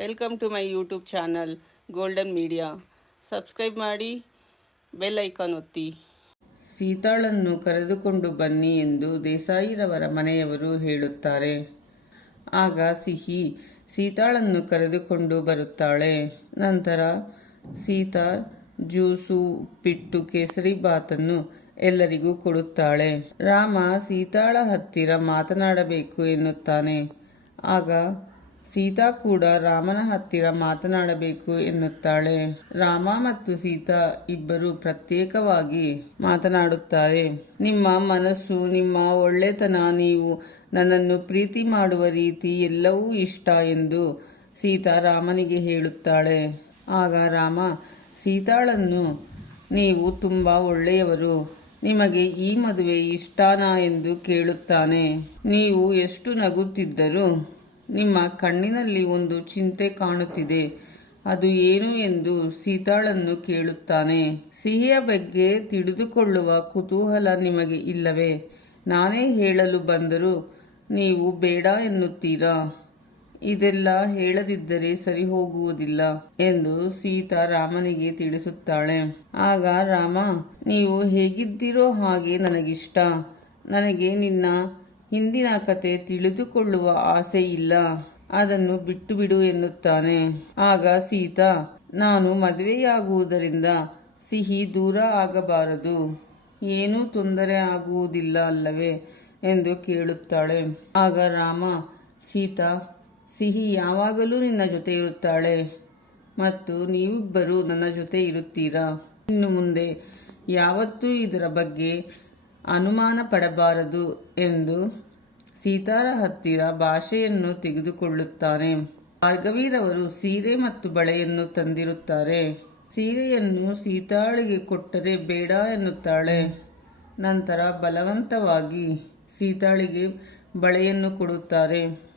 Welcome to my YouTube channel Golden Media subscribe ಮಾಡಿ bell icon ಒತ್ತಿ. ಸೀತಾಳನ್ನು ಕರೆದುಕೊಂಡು ಬನ್ನಿ ಎಂದು ದೇಸಾಯಿರವರ ಮನೆಯವರು ಹೇಳುತ್ತಾರೆ. ಆಗ ಸಿಹಿ ಸೀತಾಳನ್ನು ಕರೆದುಕೊಂಡು ಬರುತ್ತಾಳೆ. ನಂತರ ಸೀತಾ ಜ್ಯೂಸು ಉಪ್ಪಿಟ್ಟು ಕೇಸರಿ ಬಾತನ್ನು ಎಲ್ಲರಿಗೂ ಕೊಡುತ್ತಾಳೆ. ರಾಮ ಸೀತಾಳ ಹತ್ತಿರ ಮಾತನಾಡಬೇಕು ಎನ್ನುತ್ತಾನೆ. ಆಗ ಸೀತಾ ಕೂಡ ರಾಮನ ಹತ್ತಿರ ಮಾತನಾಡಬೇಕು ಎನ್ನುತ್ತಾಳೆ. ರಾಮ ಮತ್ತು ಸೀತಾ ಇಬ್ಬರು ಪ್ರತ್ಯೇಕವಾಗಿ ಮಾತನಾಡುತ್ತಾರೆ. ನಿಮ್ಮ ಮನಸ್ಸು, ನಿಮ್ಮ ಒಳ್ಳೆತನ, ನೀವು ನನ್ನನ್ನು ಪ್ರೀತಿ ಮಾಡುವ ರೀತಿ ಎಲ್ಲವೂ ಇಷ್ಟ ಎಂದು ಸೀತಾ ರಾಮನಿಗೆ ಹೇಳುತ್ತಾಳೆ. ಆಗ ರಾಮ, ಸೀತಾಳನ್ನು, ನೀವು ತುಂಬ ಒಳ್ಳೆಯವರು. ನಿಮಗೆ ಈ ಮದುವೆ ಇಷ್ಟಾನಾ ಎಂದು ಕೇಳುತ್ತಾನೆ. ನೀವು ಎಷ್ಟು ನಗುತ್ತಿದ್ದರೂ ನಿಮ್ಮ ಕಣ್ಣಿನಲ್ಲಿ ಒಂದು ಚಿಂತೆ ಕಾಣುತ್ತಿದೆ. ಅದು ಏನು ಎಂದು ಸೀತಾಳನ್ನು ಕೇಳುತ್ತಾನೆ. ಸಿಹಿಯ ಬಗ್ಗೆ ತಿಳಿದುಕೊಳ್ಳುವ ಕುತೂಹಲ ನಿಮಗೆ ಇಲ್ಲವೇ? ನಾನೇ ಹೇಳಲು ಬಂದರೂ ನೀವು ಬೇಡ ಎನ್ನುತ್ತೀರಾ? ಇದೆಲ್ಲ ಹೇಳದಿದ್ದರೆ ಸರಿ ಹೋಗುವುದಿಲ್ಲ ಎಂದು ಸೀತಾ ರಾಮನಿಗೆ ತಿಳಿಸುತ್ತಾಳೆ. ಆಗ ರಾಮ, ನೀವು ಹೇಗಿದ್ದೀರೋ ಹಾಗೆ ನನಗಿಷ್ಟ. ನನಗೆ ನಿನ್ನ ಹಿಂದಿನ ಕತೆ ತಿಳಿದುಕೊಳ್ಳುವ ಆಸೆ ಇಲ್ಲ. ಅದನ್ನು ಬಿಟ್ಟು ಬಿಡು ಎನ್ನುತ್ತಾನೆ. ಆಗ ಸೀತಾ, ನಾನು ಮದುವೆಯಾಗುವುದರಿಂದ ಸಿಹಿ ದೂರ ಆಗಬಾರದು. ಏನೂ ತೊಂದರೆ ಆಗುವುದಿಲ್ಲ ಅಲ್ಲವೇ ಎಂದು ಕೇಳುತ್ತಾಳೆ. ಆಗ ರಾಮ, ಸೀತಾ, ಸಿಹಿ ಯಾವಾಗಲೂ ನಿನ್ನ ಜೊತೆ ಇರುತ್ತಾಳೆ ಮತ್ತು ನೀವಿಬ್ಬರು ನನ್ನ ಜೊತೆ ಇರುತ್ತೀರಾ? ಇನ್ನು ಮುಂದೆ ಯಾವತ್ತೂ ಇದರ ಬಗ್ಗೆ ಅನುಮಾನ ಪಡಬಾರದು ಎಂದು ಸೀತಾರ ಹತ್ತಿರ ಭಾಷೆಯನ್ನು ತೆಗೆದುಕೊಳ್ಳುತ್ತಾನೆ. ಭಾರ್ಗವೀರವರು ಸೀರೆ ಮತ್ತು ಬಳೆಯನ್ನು ತಂದಿರುತ್ತಾರೆ. ಸೀರೆಯನ್ನು ಸೀತಾಳಿಗೆ ಕೊಟ್ಟರೆ ಬೇಡ ಎನ್ನುತ್ತಾಳೆ. ನಂತರ ಬಲವಂತವಾಗಿ ಸೀತಾಳಿಗೆ ಬಳೆಯನ್ನು ಕೊಡುತ್ತಾರೆ.